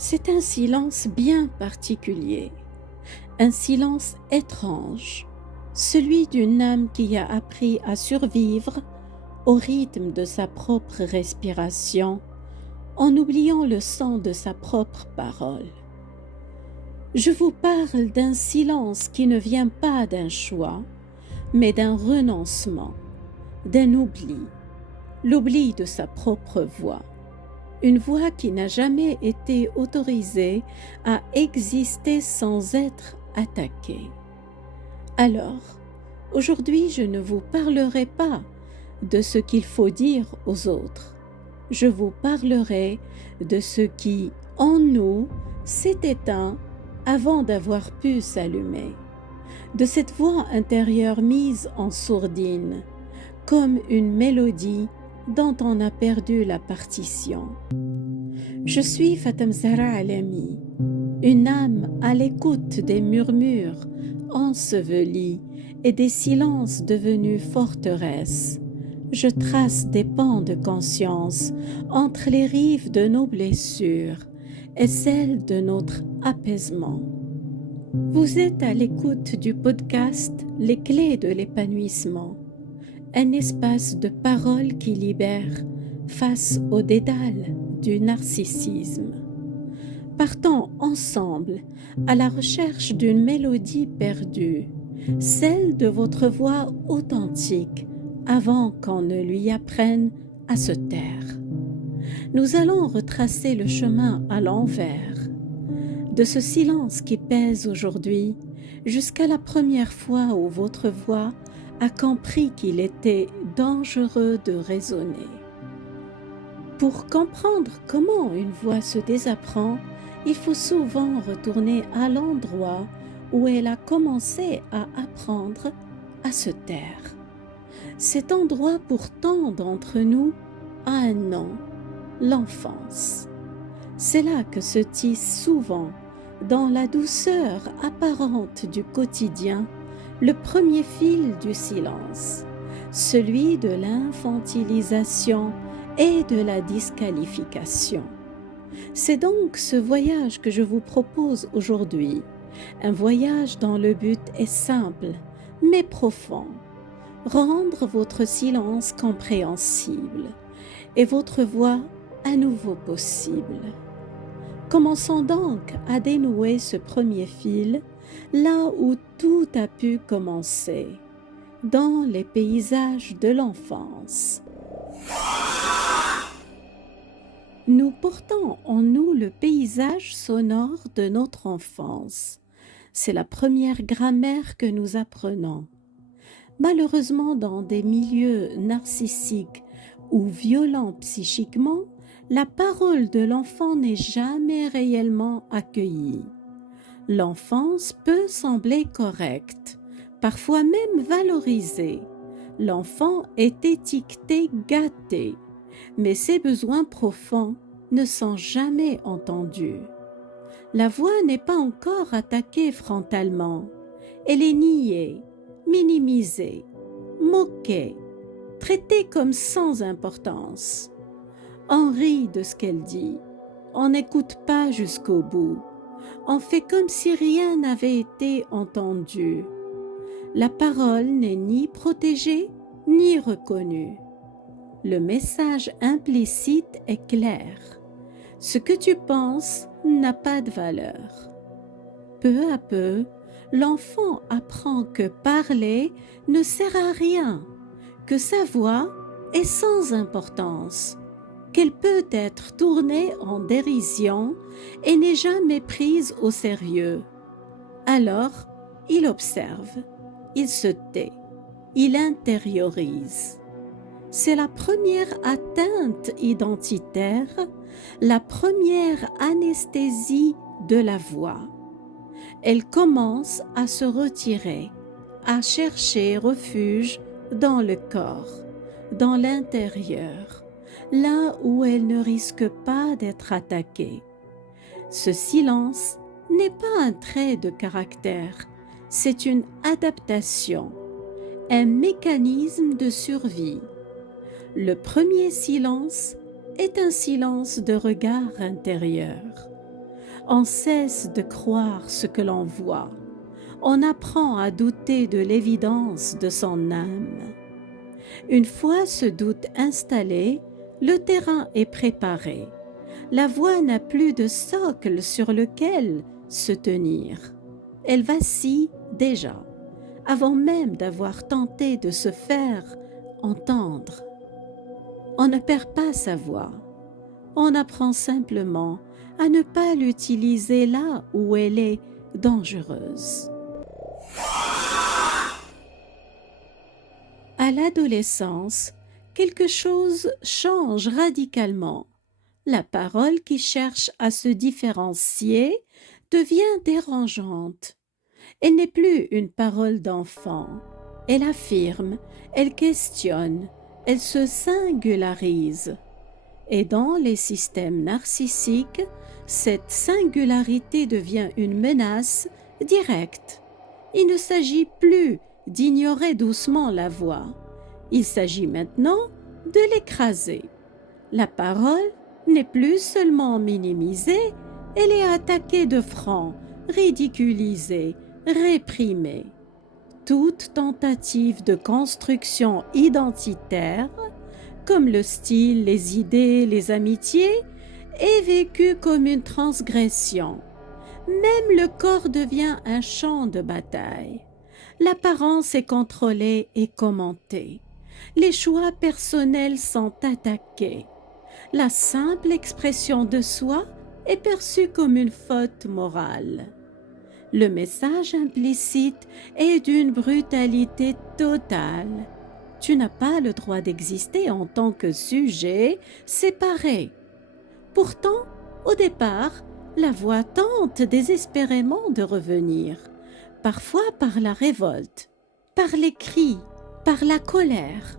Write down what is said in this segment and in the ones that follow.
C'est un silence bien particulier, un silence étrange, celui d'une âme qui a appris à survivre au rythme de sa propre respiration, en oubliant le son de sa propre parole. Je vous parle d'un silence qui ne vient pas d'un choix, mais d'un renoncement, d'un oubli, l'oubli de sa propre voix. Une voix qui n'a jamais été autorisée à exister sans être attaquée. Alors, aujourd'hui, je ne vous parlerai pas de ce qu'il faut dire aux autres. Je vous parlerai de ce qui, en nous, s'est éteint avant d'avoir pu s'allumer, de cette voix intérieure mise en sourdine, comme une mélodie dont on a perdu la partition. Je suis Fatem Zahra Alami, une âme à l'écoute des murmures ensevelis et des silences devenus forteresses. Je trace des pans de conscience entre les rives de nos blessures et celles de notre apaisement. Vous êtes à l'écoute du podcast Les clés de l'épanouissement, un espace de parole qui libère face au dédale du narcissisme. Partons ensemble à la recherche d'une mélodie perdue, celle de votre voix authentique, avant qu'on ne lui apprenne à se taire. Nous allons retracer le chemin à l'envers, de ce silence qui pèse aujourd'hui jusqu'à la première fois où votre voix a compris qu'il était dangereux de résonner. Pour comprendre comment une voix se désapprend, il faut souvent retourner à l'endroit où elle a commencé à apprendre à se taire. Cet endroit pour tant d'entre nous a un nom, l'enfance. C'est là que se tisse souvent, dans la douceur apparente du quotidien, le premier fil du silence, celui de l'infantilisation et de la disqualification. C'est donc ce voyage que je vous propose aujourd'hui, un voyage dont le but est simple, mais profond. Rendre votre silence compréhensible et votre voix à nouveau possible. Commençons donc à dénouer ce premier fil, là où tout a pu commencer, dans les paysages de l'enfance. Nous portons en nous le paysage sonore de notre enfance. C'est la première grammaire que nous apprenons. Malheureusement, dans des milieux narcissiques ou violents psychiquement, la parole de l'enfant n'est jamais réellement accueillie. L'enfance peut sembler correcte, parfois même valorisée. L'enfant est étiqueté gâté, mais ses besoins profonds ne sont jamais entendus. La voix n'est pas encore attaquée frontalement. Elle est niée, minimisée, moquée, traitée comme sans importance. On rit de ce qu'elle dit, on n'écoute pas jusqu'au bout, on fait comme si rien n'avait été entendu. La parole n'est ni protégée ni reconnue. Le message implicite est clair. Ce que tu penses n'a pas de valeur. Peu à peu, l'enfant apprend que parler ne sert à rien, que sa voix est sans importance, qu'elle peut être tournée en dérision et n'est jamais prise au sérieux. Alors, il observe, il se tait, il intériorise. C'est la première atteinte identitaire, la première anesthésie de la voix. Elle commence à se retirer, à chercher refuge dans le corps, dans l'intérieur, là où elle ne risque pas d'être attaquée. Ce silence n'est pas un trait de caractère, c'est une adaptation, un mécanisme de survie. Le premier silence est un silence de regard intérieur. On cesse de croire ce que l'on voit. On apprend à douter de l'évidence de son âme. Une fois ce doute installé, le terrain est préparé. La voie n'a plus de socle sur lequel se tenir. Elle vacille déjà, avant même d'avoir tenté de se faire entendre. On ne perd pas sa voix. On apprend simplement à ne pas l'utiliser là où elle est dangereuse. À l'adolescence, quelque chose change radicalement. La parole qui cherche à se différencier devient dérangeante. Elle n'est plus une parole d'enfant. Elle affirme, elle questionne, elle se singularise. Et dans les systèmes narcissiques, cette singularité devient une menace directe. Il ne s'agit plus d'ignorer doucement la voix. Il s'agit maintenant de l'écraser. La parole n'est plus seulement minimisée, elle est attaquée de front, ridiculisée, réprimée. Toute tentative de construction identitaire, comme le style, les idées, les amitiés, est vécue comme une transgression. Même le corps devient un champ de bataille. L'apparence est contrôlée et commentée. Les choix personnels sont attaqués. La simple expression de soi est perçue comme une faute morale. Le message implicite est d'une brutalité totale. Tu n'as pas le droit d'exister en tant que sujet séparé. Pourtant, au départ, la voix tente désespérément de revenir, parfois par la révolte, par les cris, par la colère,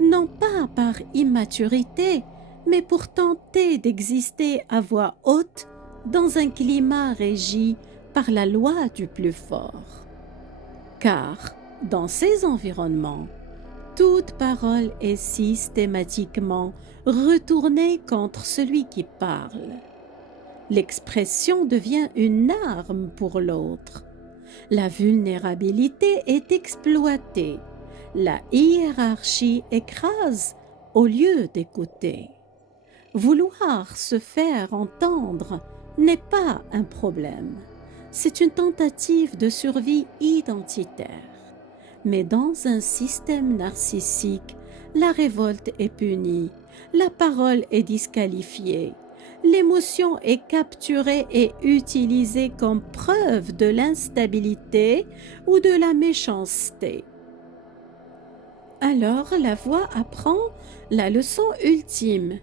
non pas par immaturité, mais pour tenter d'exister à voix haute dans un climat régi par la loi du plus fort. Car, dans ces environnements, toute parole est systématiquement retournée contre celui qui parle. L'expression devient une arme pour l'autre. La vulnérabilité est exploitée. La hiérarchie écrase au lieu d'écouter. Vouloir se faire entendre n'est pas un problème. C'est une tentative de survie identitaire. Mais dans un système narcissique, la révolte est punie, la parole est disqualifiée, l'émotion est capturée et utilisée comme preuve de l'instabilité ou de la méchanceté. Alors la voix apprend la leçon ultime,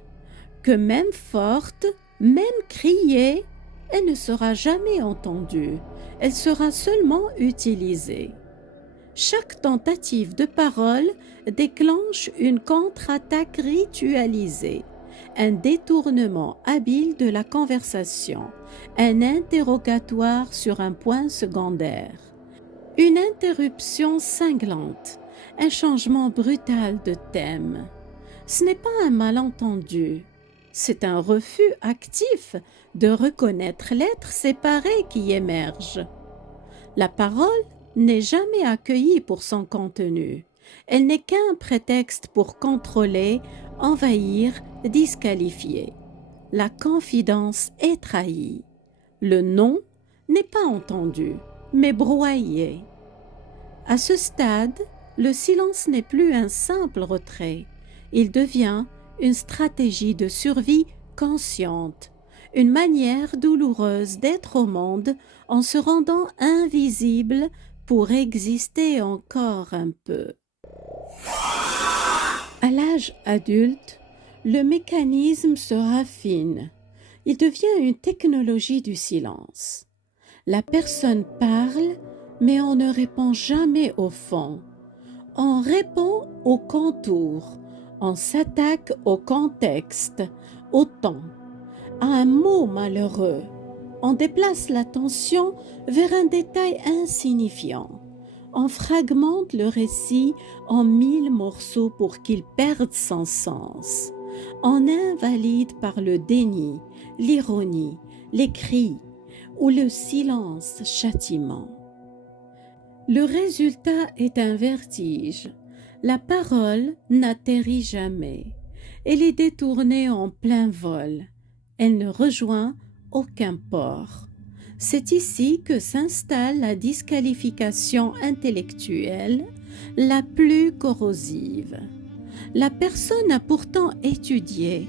que même forte, même criée, elle ne sera jamais entendue, elle sera seulement utilisée. Chaque tentative de parole déclenche une contre-attaque ritualisée, un détournement habile de la conversation, un interrogatoire sur un point secondaire, une interruption cinglante, un changement brutal de thème. Ce n'est pas un malentendu, c'est un refus actif de reconnaître l'être séparé qui émerge. La parole n'est jamais accueillie pour son contenu. Elle n'est qu'un prétexte pour contrôler, envahir, disqualifier. La confidence est trahie. Le non n'est pas entendu, mais broyé. À ce stade, le silence n'est plus un simple retrait. Il devient une stratégie de survie consciente, une manière douloureuse d'être au monde en se rendant invisible pour exister encore un peu. À l'âge adulte, le mécanisme se raffine. Il devient une technologie du silence. La personne parle, mais on ne répond jamais au fond. On répond au contour, on s'attaque au contexte, au temps, à un mot malheureux. On déplace l'attention vers un détail insignifiant. On fragmente le récit en 1000 morceaux pour qu'il perde son sens. On invalide par le déni, l'ironie, les cris, ou le silence châtiment. Le résultat est un vertige. La parole n'atterrit jamais. Elle est détournée en plein vol. Elle ne rejoint aucun port. C'est ici que s'installe la disqualification intellectuelle la plus corrosive. La personne a pourtant étudié.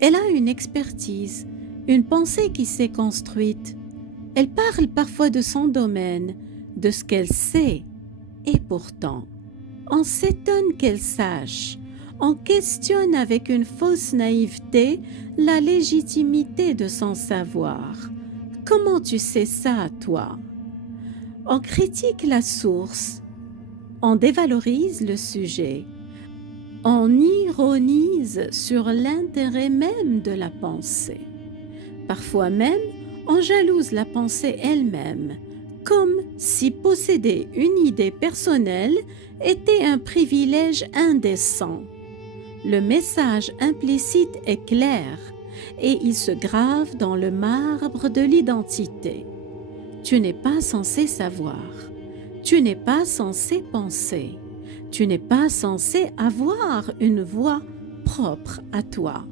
Elle a une expertise, une pensée qui s'est construite. Elle parle parfois de son domaine, de ce qu'elle sait. Et pourtant, on s'étonne qu'elle sache. On questionne avec une fausse naïveté la légitimité de son savoir. Comment tu sais ça, toi? On critique la source. On dévalorise le sujet. On ironise sur l'intérêt même de la pensée. Parfois même, on jalouse la pensée elle-même, comme si posséder une idée personnelle était un privilège indécent. Le message implicite est clair et il se grave dans le marbre de l'identité. Tu n'es pas censé savoir, tu n'es pas censé penser, tu n'es pas censé avoir une voix propre à toi.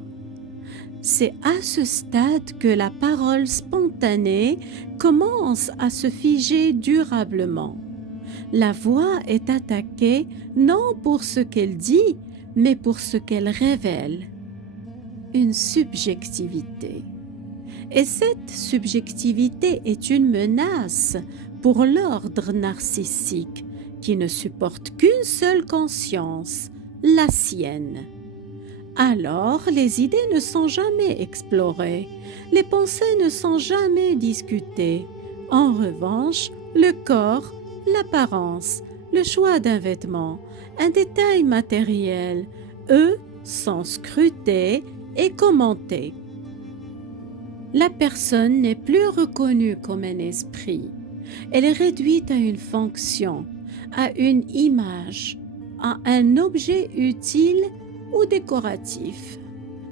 C'est à ce stade que la parole spontanée commence à se figer durablement. La voix est attaquée non pour ce qu'elle dit, mais pour ce qu'elle révèle. Une subjectivité. Et cette subjectivité est une menace pour l'ordre narcissique qui ne supporte qu'une seule conscience, la sienne. Alors, les idées ne sont jamais explorées, les pensées ne sont jamais discutées. En revanche, le corps, l'apparence, le choix d'un vêtement, un détail matériel, eux, sont scrutés et commentés. La personne n'est plus reconnue comme un esprit. Elle est réduite à une fonction, à une image, à un objet utile ou décoratif.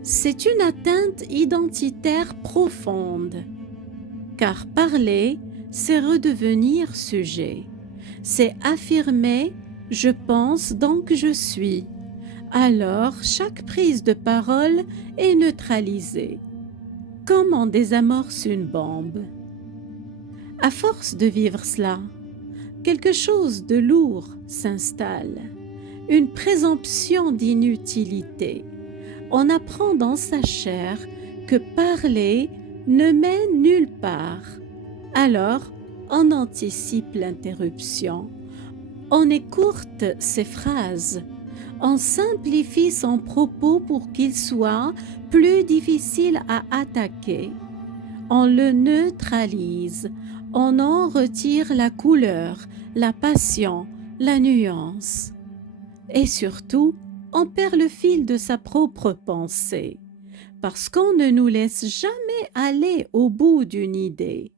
C'est une atteinte identitaire profonde, car parler, c'est redevenir sujet. C'est affirmer « je pense donc je suis ». Alors chaque prise de parole est neutralisée, comme on désamorce une bombe. À force de vivre cela, quelque chose de lourd s'installe, une présomption d'inutilité. On apprend dans sa chair que parler ne mène nulle part. Alors, on anticipe l'interruption. On écourte ses phrases. On simplifie son propos pour qu'il soit plus difficile à attaquer. On le neutralise. On en retire la couleur, la passion, la nuance. Et surtout, on perd le fil de sa propre pensée, parce qu'on ne nous laisse jamais aller au bout d'une idée.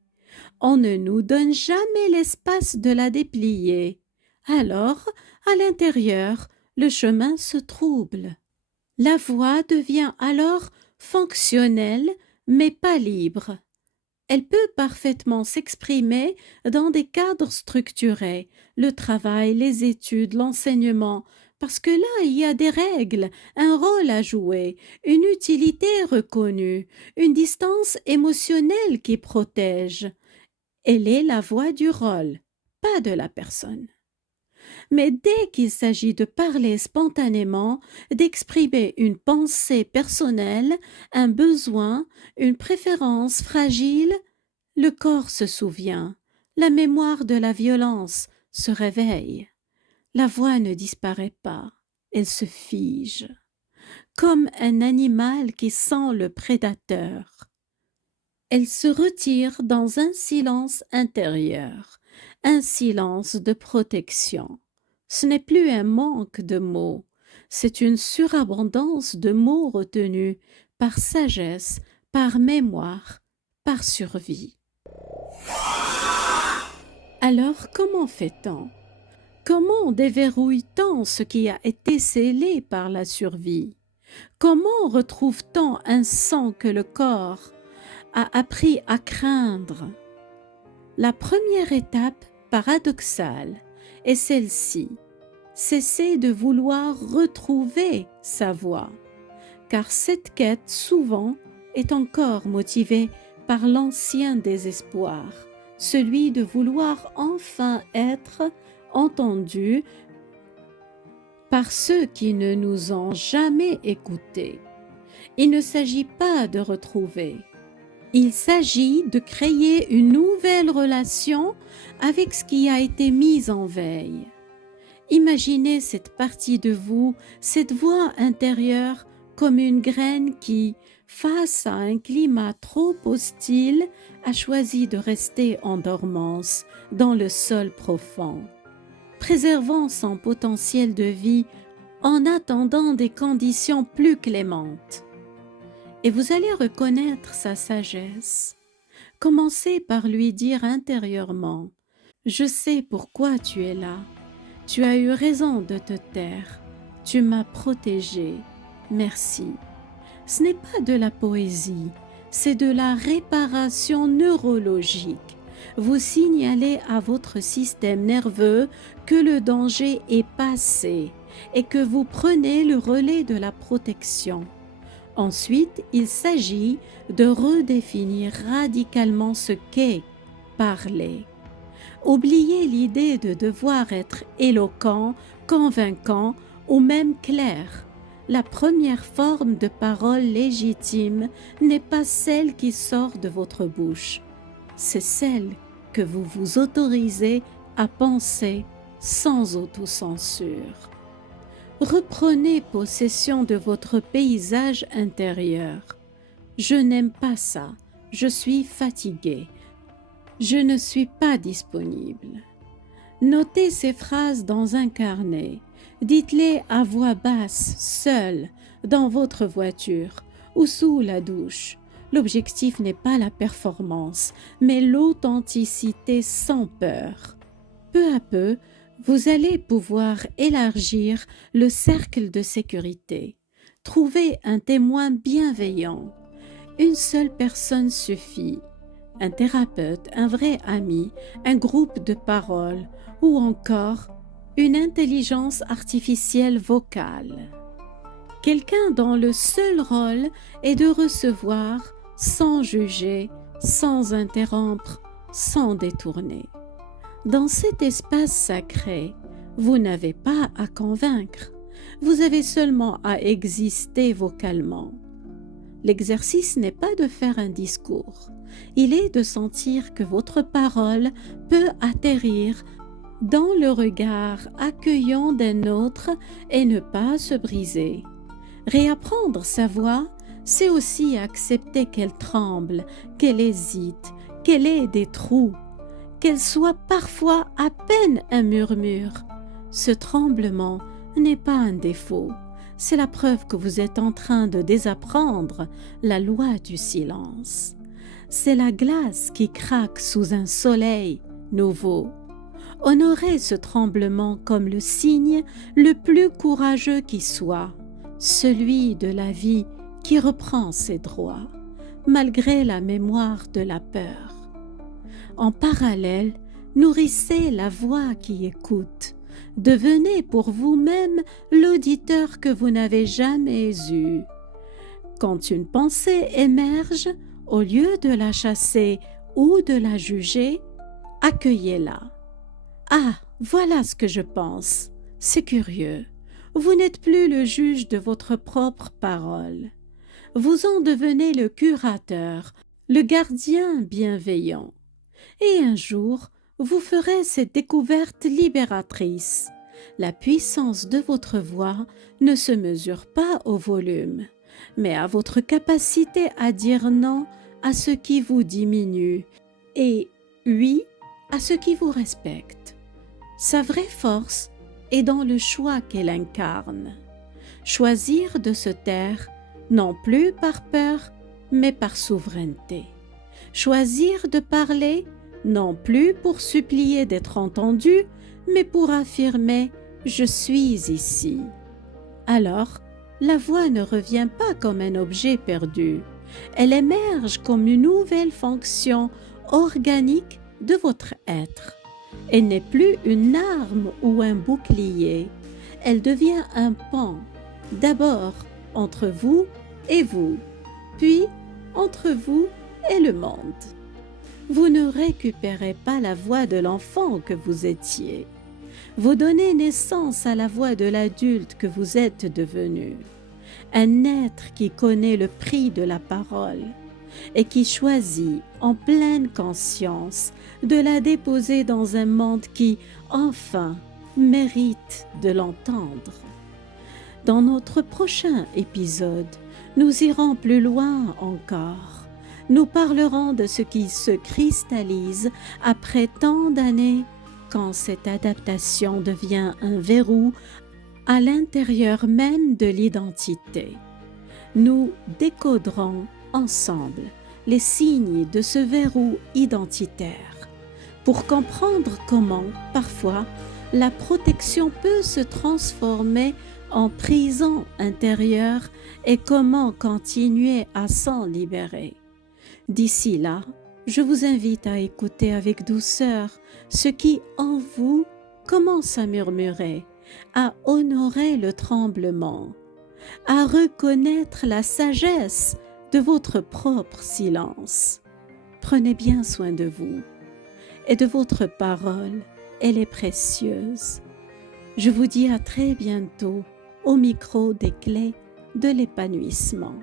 On ne nous donne jamais l'espace de la déplier. Alors, à l'intérieur, le chemin se trouble. La voix devient alors fonctionnelle, mais pas libre. Elle peut parfaitement s'exprimer dans des cadres structurés, le travail, les études, l'enseignement, parce que là, il y a des règles, un rôle à jouer, une utilité reconnue, une distance émotionnelle qui protège. Elle est la voix du rôle, pas de la personne. Mais dès qu'il s'agit de parler spontanément, d'exprimer une pensée personnelle, un besoin, une préférence fragile, le corps se souvient, la mémoire de la violence se réveille. La voix ne disparaît pas, elle se fige, comme un animal qui sent le prédateur. Elle se retire dans un silence intérieur, un silence de protection. Ce n'est plus un manque de mots, c'est une surabondance de mots retenus par sagesse, par mémoire, par survie. Alors comment fait-on? Comment déverrouille-t-on ce qui a été scellé par la survie? Comment retrouve-t-on un sang que le corps a appris à craindre? La première étape paradoxale est celle-ci. Cessez de vouloir retrouver sa voie, car cette quête souvent est encore motivée par l'ancien désespoir, celui de vouloir enfin être entendu par ceux qui ne nous ont jamais écoutés. Il ne s'agit pas de retrouver, il s'agit de créer une nouvelle relation avec ce qui a été mis en veille. Imaginez cette partie de vous, cette voix intérieure, comme une graine qui, face à un climat trop hostile, a choisi de rester en dormance dans le sol profond, préservant son potentiel de vie en attendant des conditions plus clémentes. Et vous allez reconnaître sa sagesse. Commencez par lui dire intérieurement « Je sais pourquoi tu es là. Tu as eu raison de te taire. Tu m'as protégé. Merci. » Ce n'est pas de la poésie, c'est de la réparation neurologique. Vous signalez à votre système nerveux que le danger est passé et que vous prenez le relais de la protection. Ensuite, il s'agit de redéfinir radicalement ce qu'est parler. Oubliez l'idée de devoir être éloquent, convaincant ou même clair. La première forme de parole légitime n'est pas celle qui sort de votre bouche, c'est celle que vous vous autorisez à penser sans autocensure. Reprenez possession de votre paysage intérieur. Je n'aime pas ça, je suis fatigué, je ne suis pas disponible. Notez ces phrases dans un carnet. Dites-les à voix basse, seul, dans votre voiture ou sous la douche. L'objectif n'est pas la performance, mais l'authenticité sans peur. Peu à peu, vous allez pouvoir élargir le cercle de sécurité. Trouvez un témoin bienveillant. Une seule personne suffit. Un thérapeute, un vrai ami, un groupe de parole ou encore une intelligence artificielle vocale. Quelqu'un dont le seul rôle est de recevoir sans juger, sans interrompre, sans détourner. Dans cet espace sacré, vous n'avez pas à convaincre, vous avez seulement à exister vocalement. L'exercice n'est pas de faire un discours, il est de sentir que votre parole peut atterrir dans le regard accueillant d'un autre et ne pas se briser. Réapprendre sa voix, c'est aussi accepter qu'elle tremble, qu'elle hésite, qu'elle ait des trous, qu'elle soit parfois à peine un murmure. Ce tremblement n'est pas un défaut, c'est la preuve que vous êtes en train de désapprendre la loi du silence. C'est la glace qui craque sous un soleil nouveau. Honorez ce tremblement comme le signe le plus courageux qui soit, celui de la vie qui reprend ses droits, malgré la mémoire de la peur. En parallèle, nourrissez la voix qui écoute. Devenez pour vous-même l'auditeur que vous n'avez jamais eu. Quand une pensée émerge, au lieu de la chasser ou de la juger, accueillez-la. Ah, voilà ce que je pense. C'est curieux. Vous n'êtes plus le juge de votre propre parole. Vous en devenez le curateur, le gardien bienveillant. Et un jour, vous ferez cette découverte libératrice. La puissance de votre voix ne se mesure pas au volume, mais à votre capacité à dire non à ce qui vous diminue et oui à ce qui vous respecte. Sa vraie force est dans le choix qu'elle incarne. Choisir de se taire, non plus par peur, mais par souveraineté. Choisir de parler, non plus pour supplier d'être entendu, mais pour affirmer « je suis ici ». Alors, la voix ne revient pas comme un objet perdu. Elle émerge comme une nouvelle fonction organique de votre être. Elle n'est plus une arme ou un bouclier. Elle devient un pont, d'abord entre vous et vous, puis entre vous et le monde. Vous ne récupérez pas la voix de l'enfant que vous étiez. Vous donnez naissance à la voix de l'adulte que vous êtes devenu. Un être qui connaît le prix de la parole et qui choisit en pleine conscience de la déposer dans un monde qui, enfin, mérite de l'entendre. Dans notre prochain épisode, nous irons plus loin encore. Nous parlerons de ce qui se cristallise après tant d'années quand cette adaptation devient un verrou à l'intérieur même de l'identité. Nous décoderons ensemble les signes de ce verrou identitaire pour comprendre comment, parfois, la protection peut se transformer en prison intérieure et comment continuer à s'en libérer. D'ici là, je vous invite à écouter avec douceur ce qui en vous commence à murmurer, à honorer le tremblement, à reconnaître la sagesse de votre propre silence. Prenez bien soin de vous et de votre parole, elle est précieuse. Je vous dis à très bientôt au micro des clés de l'épanouissement.